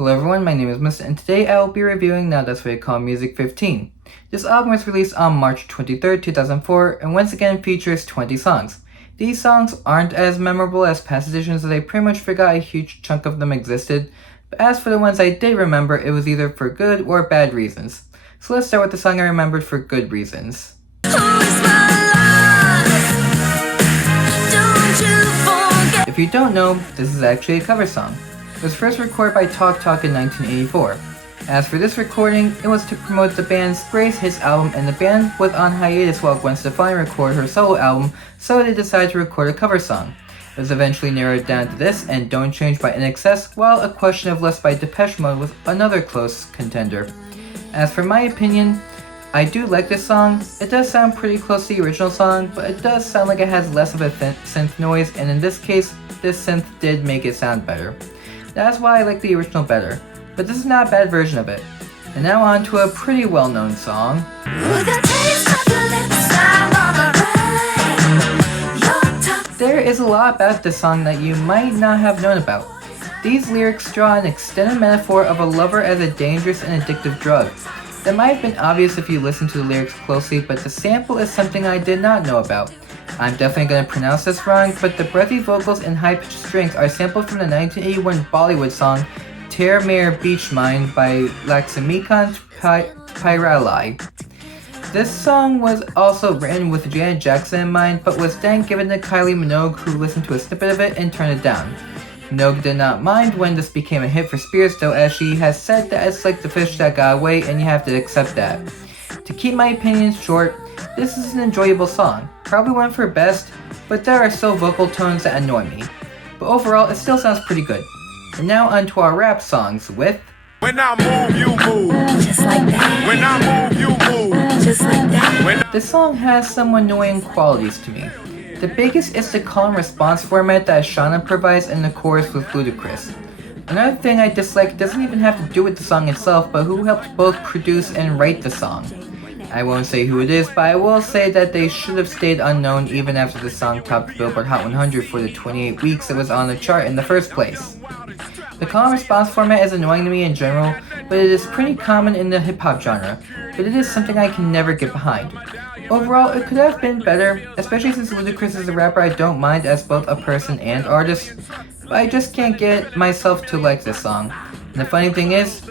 Hello everyone, my name is Mr. and today I will be reviewing Now That's What I Call Music 15. This album was released on March 23rd, 2004 and once again features 20 songs. These songs aren't as memorable as past editions as I pretty much forgot a huge chunk of them existed, but as for the ones I did remember, it was either for good or bad reasons. So let's start with the song I remembered for good reasons. If you don't know, this is actually a cover song. It was first recorded by Talk Talk in 1984. As for this recording, it was to promote the band's greatest hits album, and the band was on hiatus while Gwen Stefani recorded her solo album, so they decided to record a cover song. It was eventually narrowed down to this and Don't Change by INXS, while A Question of Lust by Depeche Mode was another close contender. As for my opinion, I do like this song. It does sound pretty close to the original song, but it does sound like it has less of a synth noise, and in this case, this synth did make it sound better. That's why I like the original better, but this is not a bad version of it. And now on to a pretty well-known song. There is a lot about this song that you might not have known about. These lyrics draw an extended metaphor of a lover as a dangerous and addictive drug. That might have been obvious if you listened to the lyrics closely, but the sample is something I did not know about. I'm definitely going to pronounce this wrong, but the breathy vocals and high-pitched strings are sampled from the 1981 Bollywood song Ter Mere Beach Mind by Laxmikant Pyralai. This song was also written with Janet Jackson in mind, but was then given to Kylie Minogue, who listened to a snippet of it and turned it down. Minogue did not mind when this became a hit for Spears though, as she has said that it's like the fish that got away and you have to accept that. To keep my opinions short, this is an enjoyable song. Probably went for best, but there are still vocal tones that annoy me. But overall, it still sounds pretty good. And now onto our rap songs with When I move, you move. Just like that. When I move, you move. Just like that. This song has some annoying qualities to me. The biggest is the call and response format that Shauna provides in the chorus with Ludacris. Another thing I dislike doesn't even have to do with the song itself, but who helped both produce and write the song. I won't say who it is, but I will say that they should have stayed unknown even after the song topped the Billboard Hot 100 for the 28 weeks it was on the chart in the first place. The call and response format is annoying to me in general, but it is pretty common in the hip-hop genre, but it is something I can never get behind. Overall, it could have been better, especially since Ludacris is a rapper I don't mind as both a person and artist, but I just can't get myself to like this song. And the funny thing is,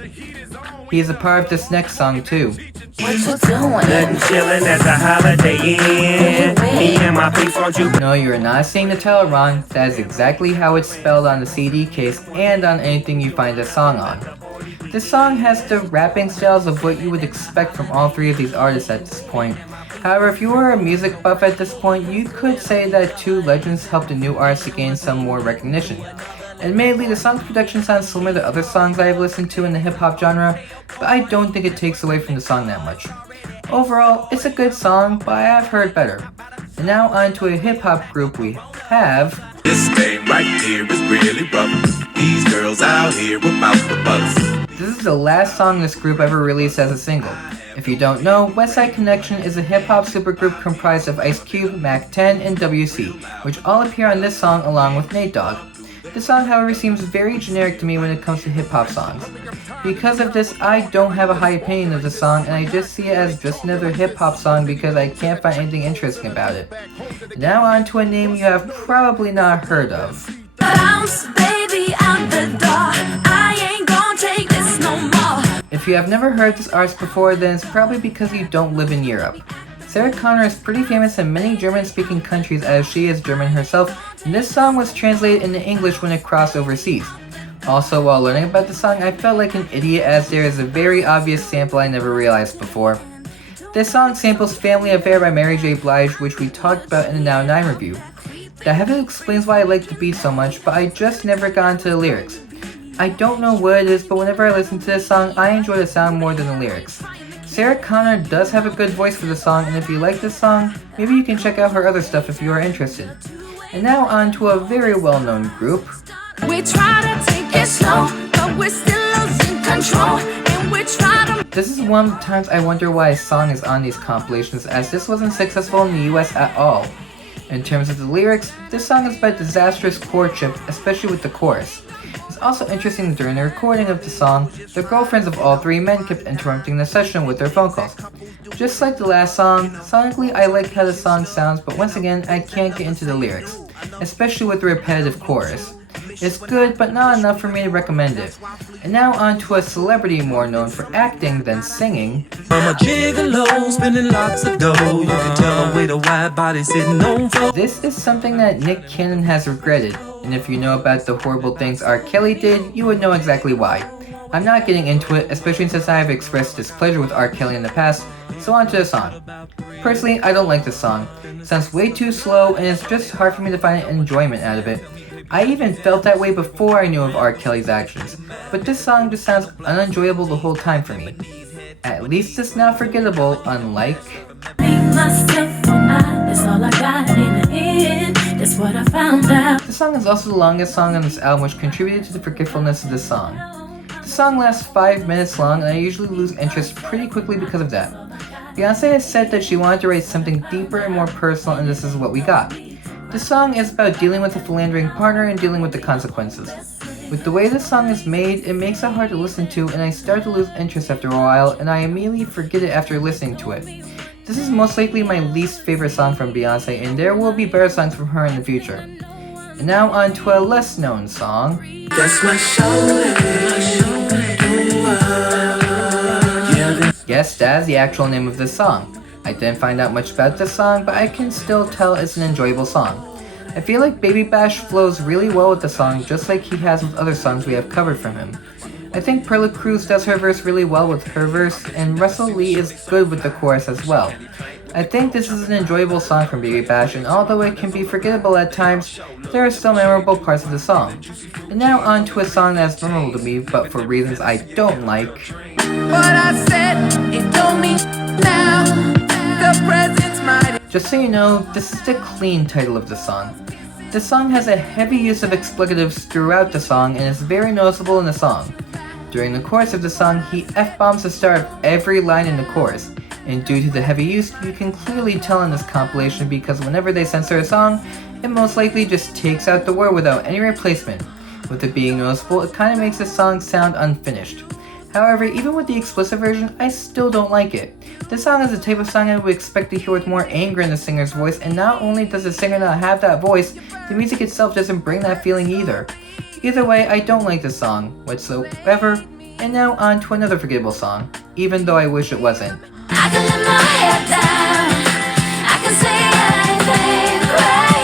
he is a part of this next song too. What you doing? Nothing chillin' at the Holiday Inn. Me and my people, you. No, you are not saying the title wrong. That is exactly how it's spelled on the CD case and on anything you find this song on. This song has the rapping styles of what you would expect from all three of these artists at this point. However, if you were a music buff at this point, you could say that two legends helped the new artists to gain some more recognition. Admittedly, the song's production sounds similar to other songs I have listened to in the hip-hop genre, but I don't think it takes away from the song that much. Overall, it's a good song, but I have heard better. And now on to a hip-hop group we have. This thing right here is really rough. These girls out here about the buzz. This is the last song this group ever released as a single. If you don't know, Westside Connection is a hip-hop supergroup comprised of Ice Cube, Mac 10, and WC, which all appear on this song along with Nate Dogg. This song, however, seems very generic to me when it comes to hip-hop songs. Because of this, I don't have a high opinion of the song, and I just see it as just another hip-hop song because I can't find anything interesting about it. Now on to a name you have probably not heard of. Bounce, baby, out the door. I ain't gonna take this no more. If you have never heard this artist before, then it's probably because you don't live in Europe. Sarah Connor is pretty famous in many German-speaking countries as she is German herself, and this song was translated into English when it crossed overseas. Also, while learning about the song, I felt like an idiot as there is a very obvious sample I never realized before. This song samples Family Affair by Mary J. Blige, which we talked about in the Now 9 review. That heavily explains why I like the beat so much, but I just never got into the lyrics. I don't know what it is, but whenever I listen to this song, I enjoy the sound more than the lyrics. Sarah Connor does have a good voice for the song, and if you like this song, maybe you can check out her other stuff if you are interested. And now on to a very well-known group. We try to take it slow, but we're still losing control, and we try to. This is one of the times I wonder why a song is on these compilations, as this wasn't successful in the US at all. In terms of the lyrics, this song is about disastrous courtship, especially with the chorus. It's also interesting that during the recording of the song, the girlfriends of all three men kept interrupting the session with their phone calls. Just like the last song, sonically I like how the song sounds, but once again I can't get into the lyrics, especially with the repetitive chorus. It's good, but not enough for me to recommend it. And now on to a celebrity more known for acting than singing. I'm a gigolo, spending lots of dough. You can tell the way the wide body sitting on floor. This is something that Nick Cannon has regretted, and if you know about the horrible things R. Kelly did, you would know exactly why. I'm not getting into it, especially since I have expressed displeasure with R. Kelly in the past, so on to the song. Personally, I don't like this song. It sounds way too slow, and it's just hard for me to find enjoyment out of it. I even felt that way before I knew of R. Kelly's actions, but this song just sounds unenjoyable the whole time for me. At least it's not forgettable, unlike... The song is also the longest song on this album, which contributed to the forgetfulness of the song. The song lasts 5 minutes long, and I usually lose interest pretty quickly because of that. Beyonce has said that she wanted to write something deeper and more personal, and this is what we got. The song is about dealing with a philandering partner and dealing with the consequences. With the way the song is made, it makes it hard to listen to, and I start to lose interest after a while, and I immediately forget it after listening to it. This is most likely my least favorite song from Beyonce, and there will be better songs from her in the future. And now on to a less known song. That's my shoulder. Yes, that is the actual name of this song. I didn't find out much about this song, but I can still tell it's an enjoyable song. I feel like Baby Bash flows really well with the song, just like he has with other songs we have covered from him. I think Perla Cruz does her verse really well with her verse, and Russell Lee is good with the chorus as well. I think this is an enjoyable song from Baby Bash, and although it can be forgettable at times, there are still memorable parts of the song. And now on to a song that's memorable to me, but for reasons I don't like. What I said, it don't mean now. The present's mine. Just so you know, this is the clean title of the song. The song has a heavy use of explicitives throughout the song and is very noticeable in the song. During the chorus of the song, he F-bombs the start of every line in the chorus, and due to the heavy use, you can clearly tell in this compilation because whenever they censor a song, it most likely just takes out the word without any replacement. With it being noticeable, it kinda makes the song sound unfinished. However, even with the explicit version, I still don't like it. This song is the type of song I would expect to hear with more anger in the singer's voice, and not only does the singer not have that voice, the music itself doesn't bring that feeling either. Either way, I don't like this song whatsoever. And now on to another forgettable song, even though I wish it wasn't. I can let my head down. I can say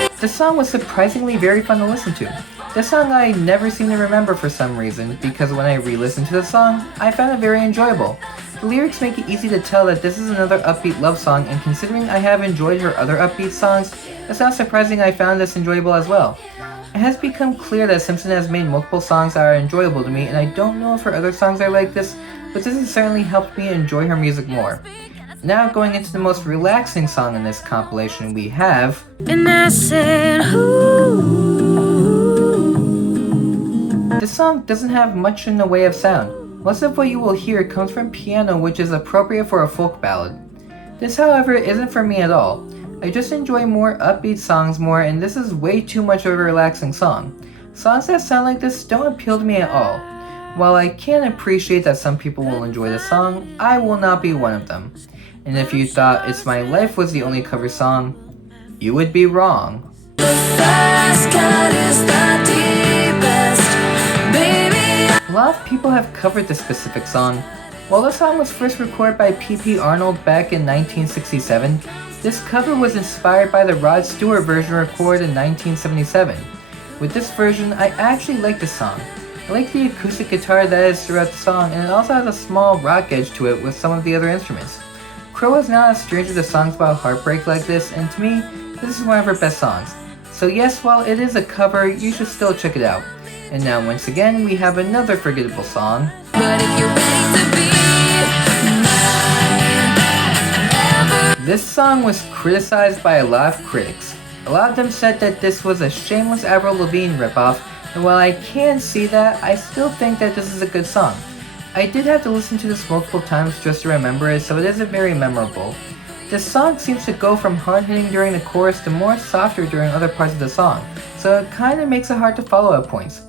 anything, The song was surprisingly very fun to listen to. This song I never seem to remember for some reason, because when I re-listened to the song, I found it very enjoyable. The lyrics make it easy to tell that this is another upbeat love song, and considering I have enjoyed her other upbeat songs, it's not surprising I found this enjoyable as well. It has become clear that Simpson has made multiple songs that are enjoyable to me, and I don't know if her other songs are like this, but this has certainly helped me enjoy her music more. Now going into the most relaxing song in this compilation, we have... And I said, ooh. This song doesn't have much in the way of sound. Most of what you will hear comes from piano, which is appropriate for a folk ballad. This, however, isn't for me at all. I just enjoy more upbeat songs more, and this is way too much of a relaxing song. Songs that sound like this don't appeal to me at all. While I can appreciate that some people will enjoy the song, I will not be one of them. And if you thought It's My Life was the only cover song, you would be wrong. A lot of people have covered this specific song. While the song was first recorded by P.P. Arnold back in 1967, this cover was inspired by the Rod Stewart version recorded in 1977. With this version, I actually like the song. I like the acoustic guitar that is throughout the song, and it also has a small rock edge to it with some of the other instruments. Crow is not a stranger to songs about heartbreak like this, and to me, this is one of her best songs. So yes, while it is a cover, you should still check it out. And now once again, we have another forgettable song. But if you're ready to be mine, This song was criticized by a lot of critics. A lot of them said that this was a shameless Avril Lavigne ripoff, and while I can see that, I still think that this is a good song. I did have to listen to this multiple times just to remember it, so it isn't very memorable. This song seems to go from hard-hitting during the chorus to more softer during other parts of the song, so it kinda makes it hard to follow at points.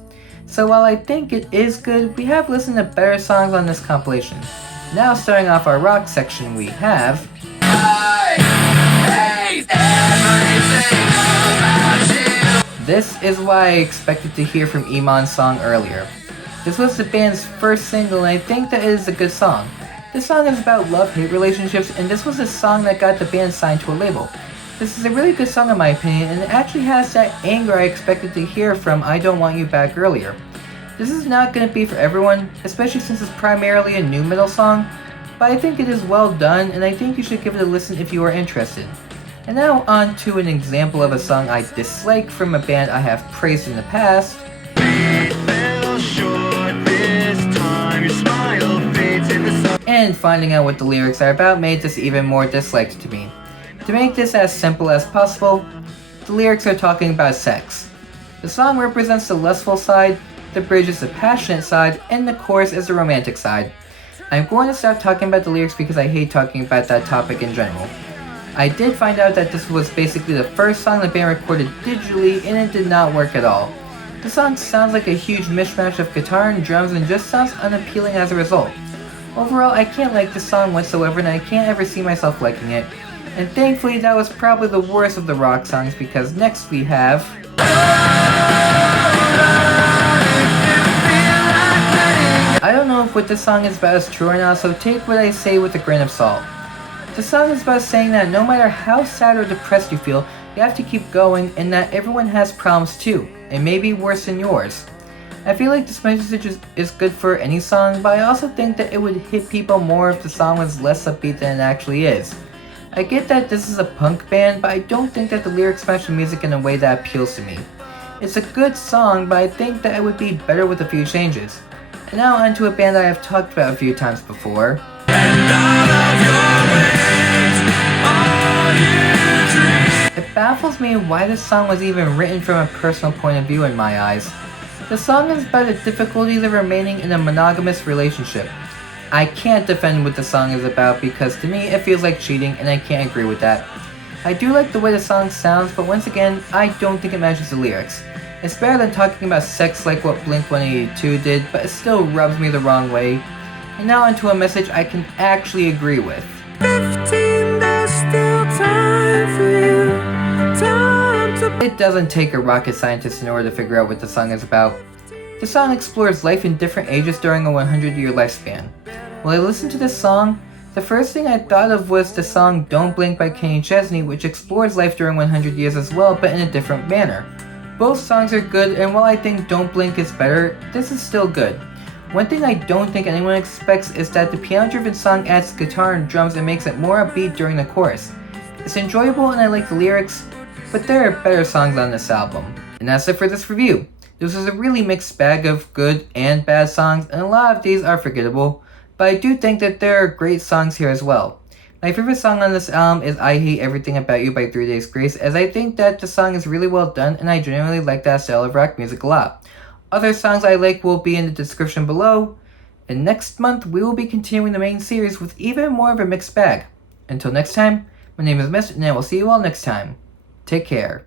So while I think it is good, we have listened to better songs on this compilation. Now starting off our rock section, we have This Is Why I Expected to Hear from Iman's song earlier. This was the band's first single and I think that it is a good song. This song is about love-hate relationships and this was a song that got the band signed to a label. This is a really good song in my opinion and it actually has that anger I expected to hear from I Don't Want You Back earlier. This is not going to be for everyone, especially since it's primarily a nu metal song, but I think it is well done and I think you should give it a listen if you are interested. And now on to an example of a song I dislike from a band I have praised in the past. And finding out what the lyrics are about made this even more disliked to me. To make this as simple as possible, the lyrics are talking about sex. The song represents the lustful side, the bridge is the passionate side, and the chorus is the romantic side. I'm going to stop talking about the lyrics because I hate talking about that topic in general. I did find out that this was basically the first song the band recorded digitally and it did not work at all. The song sounds like a huge mishmash of guitar and drums and just sounds unappealing as a result. Overall, I can't like this song whatsoever and I can't ever see myself liking it. And thankfully that was probably the worst of the rock songs because next we have I don't know if what this song is about is true or not, so take what I say with a grain of salt. The song is about saying that no matter how sad or depressed you feel, you have to keep going and that everyone has problems too, and maybe worse than yours. I feel like this message is good for any song, but I also think that it would hit people more if the song was less upbeat than it actually is. I get that this is a punk band, but I don't think that the lyrics match the music in a way that appeals to me. It's a good song, but I think that it would be better with a few changes. And now onto a band I have talked about a few times before. It baffles me why this song was even written from a personal point of view in my eyes. The song is about the difficulties of remaining in a monogamous relationship. I can't defend what the song is about because to me it feels like cheating and I can't agree with that. I do like the way the song sounds, but once again, I don't think it matches the lyrics. It's better than talking about sex like what Blink-182 did, but it still rubs me the wrong way. And now onto a message I can actually agree with. 15, there's still time for you. Time to... It doesn't take a rocket scientist in order to figure out what the song is about. The song explores life in different ages during a 100-year lifespan. When I listened to this song, the first thing I thought of was the song Don't Blink by Kenny Chesney, which explores life during 100 years as well, but in a different manner. Both songs are good, and while I think Don't Blink is better, this is still good. One thing I don't think anyone expects is that the piano-driven song adds guitar and drums and makes it more upbeat during the chorus. It's enjoyable and I like the lyrics, but there are better songs on this album. And that's it for this review. This was a really mixed bag of good and bad songs, and a lot of these are forgettable, but I do think that there are great songs here as well. My favorite song on this album is I Hate Everything About You by 3 Days Grace, as I think that the song is really well done and I genuinely like that style of rock music a lot. Other songs I like will be in the description below, and next month we will be continuing the main series with even more of a mixed bag. Until next time, my name is Mist and I will see you all next time. Take care.